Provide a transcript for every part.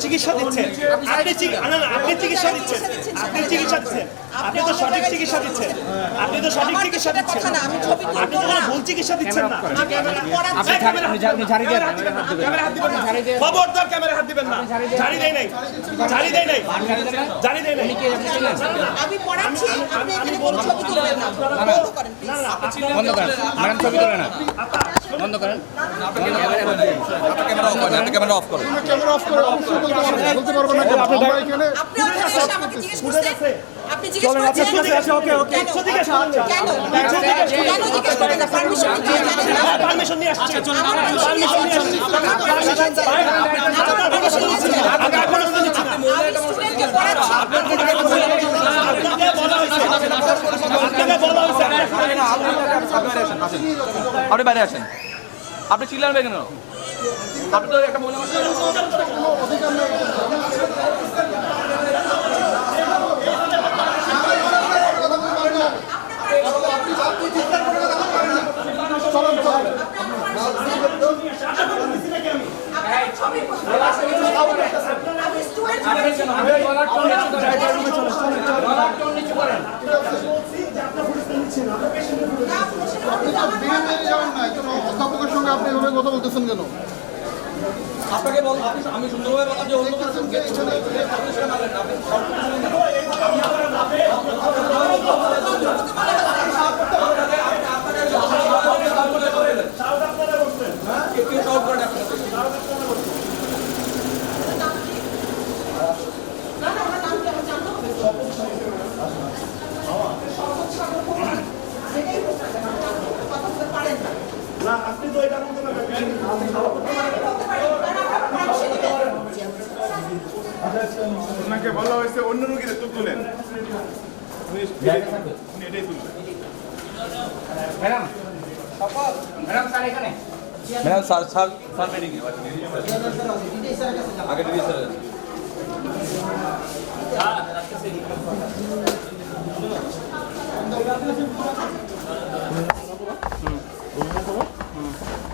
চিকিৎসা দিচ্ছেন। আপনি চিকি- না, না, আপনি চিকিৎসা দিচ্ছেন। আপনি চিকিৎসা দিচ্ছেন। আপনি তো সঠিক চিকিৎসা দিচ্ছেন। আপনি তো সঠিক চিকিৎসা দিচ্ছেন। না, আমি ছবি আপনি তো কোনো ভুল চিকিৎসা দিচ্ছেন না। খবরদার ক্যামেরা হাত দিবেন না। ঝাড়ি দেয় নাই। ঝাড়ি দেয় নাই। ঝাড়ি দেয় নাই। আমি পড়াচ্ছি আপনি এখানে কোনো ছবি তুলবেন না। বন্ধ করেন। বন্ধ করেন ম্যাডাম ছবি তোলে না। বন্ধ করেন ক্যামেরা অফ করেন ক্যামেরা অফ করে বলতে পারবেন না? আমরা এখানে আপনি আপনার আপনি ঠিক আছে ওকে ওকে করেন না পারমিশন নিয়ে জানেন না পারমিশন নিয়ে আসছি permission নিয়ে আসছেন। আমার permission নিয়েছেন। আমার permission নিয়েছেন। আমি স্টুডেন্টকে পড়াচ্ছি আপনাকে বলা হয়েছে আপনাকে বলা হয়েছে আপনি বাইরে আসেন আপনি চিল্লান কেন আপনি তো একটা মহিলা মানুষ। আপনি তো না সঙ্গে আপনি এভাবে কথা বলতেছেন কেন আপনাকে বল আমি সুন্দরভাবে বললাম যে অন্য দেখতেছেন যে এখানে না আপনি তো এটা বলতে পারবেন ওনাকে বলা হয়েছে অন্য রুগীদের তুল তুলেন। উনি এটাই তুলবেন ম্যাডাম ম্যাডাম স্যার এখানে madam sir sir sir meeting আগে দিদি স্যার 너무 무서워? 응.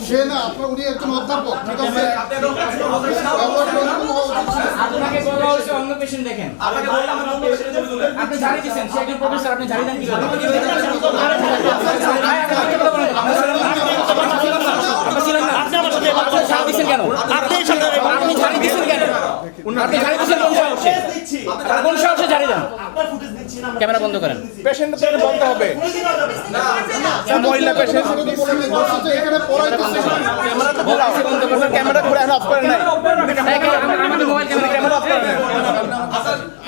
সে না। আপনার উনি একজন অধ্যাপক ঠিক আছে। আপনাকে বলা হয়েছে অন্য পেশেন্ট দেখেন। আপনাকে তুলেন আপনি ঝাড়ি দিচ্ছেন সে একজন প্রফেসর আপনি ঝাড়ি দেন কি আপনি আমার সাথে আপনি ঝাড়ি দিচ্ছেন কেন আপনি এই সাথে আপনি ঝাড়ি দিচ্ছেন কেন আপনি ঝাড়ি দিচ্ছেন কোন সাহসে কোন সাহসে ঝাড়ি দেন আপনার ফুটেজ দিচ্ছি না ক্যামেরা বন্ধ করেন পেশেন্টদের বলতে হবে না। মহিলা পেশেন্ট সেটা তো বলে দিই, বলছে যে এখানে বন্ধ করবেন ক্যামেরা ঘুরে এখন অফ করেন নাই আমাদের মোবাইল ক্যামেরা অফ করেন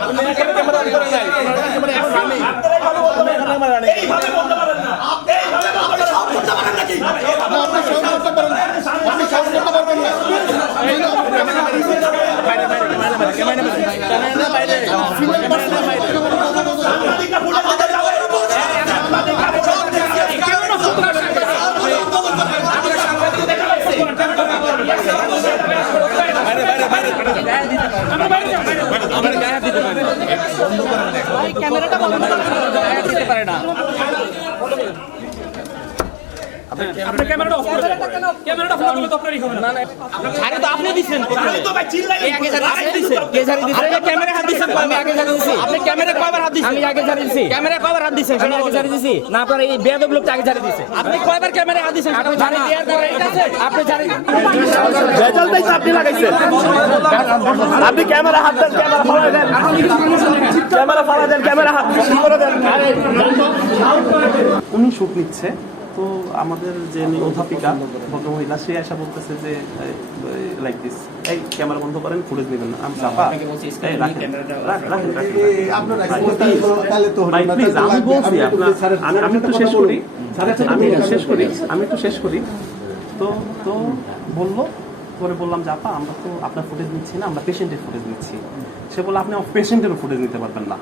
আপনি এখানে ক্যামেরা অন করেন নাই ক্যামেরা এখন আমি আপনারাই ভালো বলতে পারেন না। এইভাবে বলতে পারেন না এইভাবে বলতে পারেন না। না, আপনি সাউন্ড করতে পারেন না। আপনি সাউন্ড করতে পারবেন না ফিমেল পার্সনের না। তো আপনি দিচ্ছেন আমি তো ভাই চিল্লাই আগে আপনি দিচ্ছেন। কে ঝাড়ি দিচ্ছেন আপনি ক্যামেরা হাত দিচ্ছেন। আমি আগে ঝাড়ি দিছি আপনি ক্যামেরা কয়বার হাত দিছেন আমি আগে ঝাড়ি দিছি ক্যামেরা কয়বার হাত দিছেন আমি আগে ঝাড়ি দিছি না আপনার এই বেয়াদব লোকটা আগে ঝাড়ি দিছে আপনি কয়বার ক্যামেরা হাত দিছেন আপনি পরে আছে। আপনি ঝাড়ি ভেজাল দেয় আপনি লাগাইছেন। আপনি ক্যামেরা হাত দেন ক্যামেরা ফালা দেন। ক্যামেরা ফালা দেন ক্যামেরা হাত করে দেন? উনি শুট নিচ্ছে। তো আমাদের যে অধ্যাপিকা ভদ্রমহিলা সে এসে বলতেছে যে লাইক দিস এই ক্যামেরা বন্ধ করেন ফুটেজ নেবেন না। আমি চাপা। আমি বলছি আমি একটু আপনার আমি আমি একটু শেষ করি। আমি শেষ করি। আমি একটু শেষ করি। তো তো বলল পরে বললাম যে আপা আমরা তো আপনার ফুটেজ নিচ্ছি না আমরা পেশেন্টের ফুটেজ নিচ্ছি। সে বলল আপনি আমার পেশেন্টেরও ফুটেজ নিতে পারবেন না।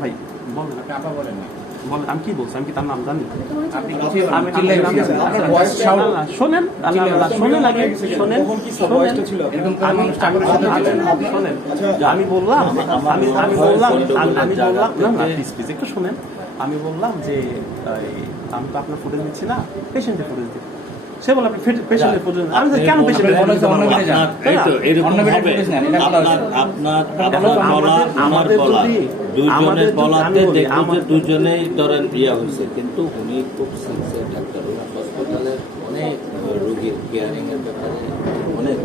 ভাই বলেন আপনি আপা বলেন না। বলেন আমি কি বলছি? আমি কি তার নাম জানি? শোনেন শোনেন আগে শোনেন। আমি- আমি- শোনেন। আমি বললাম আমি আমি বললাম আমি আমি বললাম না না প্লিজ প্লিজ একটু শোনেন। আমি বললাম যে এই, আমি তো আপনার ফুটেজ দিচ্ছি না পেশেন্টের ফুটেজ দিই সে বলে আপনি পেশেন্টের প্রয়োজন আমি কেন পেশেন্টের হয়েছে। আপনার আপনার বলা আমার বলা। দুজনের বলাতে আমার- দুজনেই ধরেন ইয়ে হয়েছে। কিন্তু উনি খুব সিনসিয়ার ডাক্তার হাসপাতালের অনেক রোগীর কেয়ারিং এর ব্যাপারে অনেক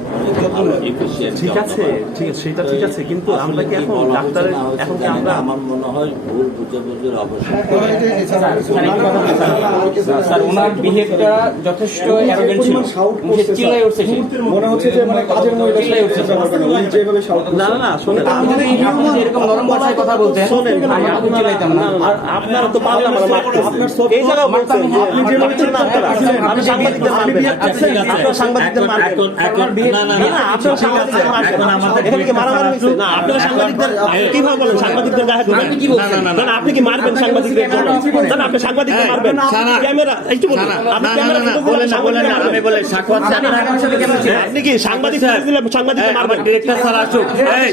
ঠিক আছে ঠিক আছে সেটা ঠিক আছে কিন্তু আমরা কি এখন ডাক্তারের এখন কি আমরা আমার মনে হয় ভুল বুঝে বুঝে অবশ্যই। স্যার ওনার বিহেভটা যথেষ্ট অ্যারোগেন্ট ছিল। চিল্লাই উঠছে মনে হচ্ছে যে মানে কাজের মহিলা চিল্লাই উঠছে। যেভাবে না না না আপনি যদি আপনি এরকম নরম ভাষায় কথা বলতেন শোনেন ভাই, আমি চিল্লাইতাম না আর আপনারা তো। এই বলছেন আপনি যেভাবে চিন্তা আপনারা আপনি সাংবাদিকদের মারবেন আপনারা সাংবাদিকদের মারবেন এখন এখন না না না, না, সাংবাদিকদের এখন আমাদের এখানে কি মারামারি হয়েছে? না, আপনারা সাংবাদিকদের কীভাবে বলেন সাংবাদিকদের গায়ে হাত আপনি কি বলছেন? না, না, আপনি কি মারবেন সাংবাদিকদের জন্য? না, না, আপনি সাংবাদিকদের মারবেন। ক্যামেরা, একটু বলুন। আপনি ক্যামেরা বন্ধ করে সাংবাদিকদের মারবেন। আমি বলে সাক্ষাৎ আমার সাথে কেন ছিলেন? আপনি কি সাংবাদিক দিলে সাংবাদিকদের মারবেন ডিরেক্টর স্যার আসুক এই,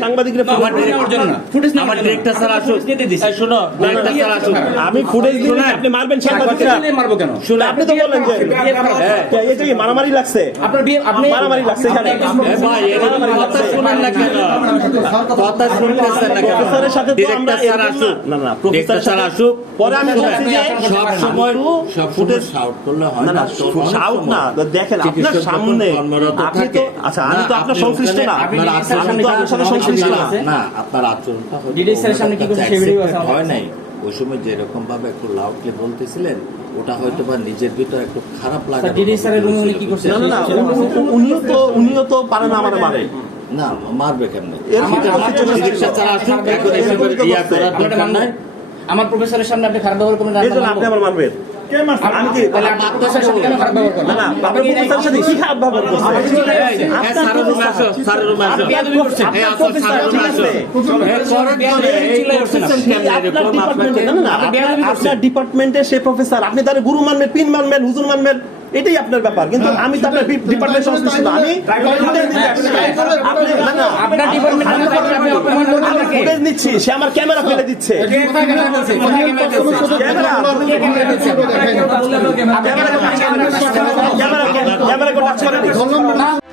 আমার নেওয়ার জন্য না। ফুটেজ নেওয়ার আমার ডিরেক্টর স্যার আসুক দিতে দিছি। এই, শোনো ডিরেক্টর স্যার আসুক আমি ফুটেজ দিলে আপনি মারবেন সাংবাদিকরা মারবো কেন শুনে আপনি তো বললেন যে হ্যাঁ, এটা মারামারি লাগছে আপনার বিয়ে আপনি মারামারি লাগছে এখানে এ ভাই এরকম কথা শুনেন না কেন? কথা শুনতেছেন না কেন? প্রফেসরের সাথে তো আমরা স্যার আসুক। না, না, না, স্যার আসুক পরে আমি বলছি যে সব সময় সব ফুটে শাউট করলে হয় না না শাউট না দেখেন আপনার সামনে আপনি তো আচ্ছা আমি তো আপনার সংশ্লিষ্ট না। আপনার আমি তো আপনার সাথে সংশ্লিষ্ট না। না আপনার আচরণটা হয়তো ডিডি স্যারের সামনে কি করছে? সেই ভিডিও আছে। আমার হয় নাই। ওই সময় যেরকম ভাবে একটু লাউডলি বলতেছিলেন ওটা হয়তো বা নিজের ভিতরে একটু খারাপ লাগে স্যার, ডিডি স্যারের রুমে উনি কি করছে? না না উনিও তো উনিও তো পারে না আমার মারে। না মারবে কেমনে? ছাড়া এখন ইয়া করার দরকার নাই। আমার প্রফেসরের সামনে আপনি খারাপ ব্যবহার করবেন আপনি আমার মারবেন। আপনার ডিপার্টমেন্টে সে প্রফেসর আপনি তার গুরু মানবেন পিন মানবেন হুজুর মানবেন। এটাই আপনার ব্যাপার কিন্তু আমি তো আপনার ডিপার্টমেন্ট সংশ্লিষ্ট না। আমি আপনার ডিপার্টমেন্টে নিচ্ছি সে আমার ক্যামেরা ফেলে দিচ্ছে ক্যামেরা? ক্যামেরা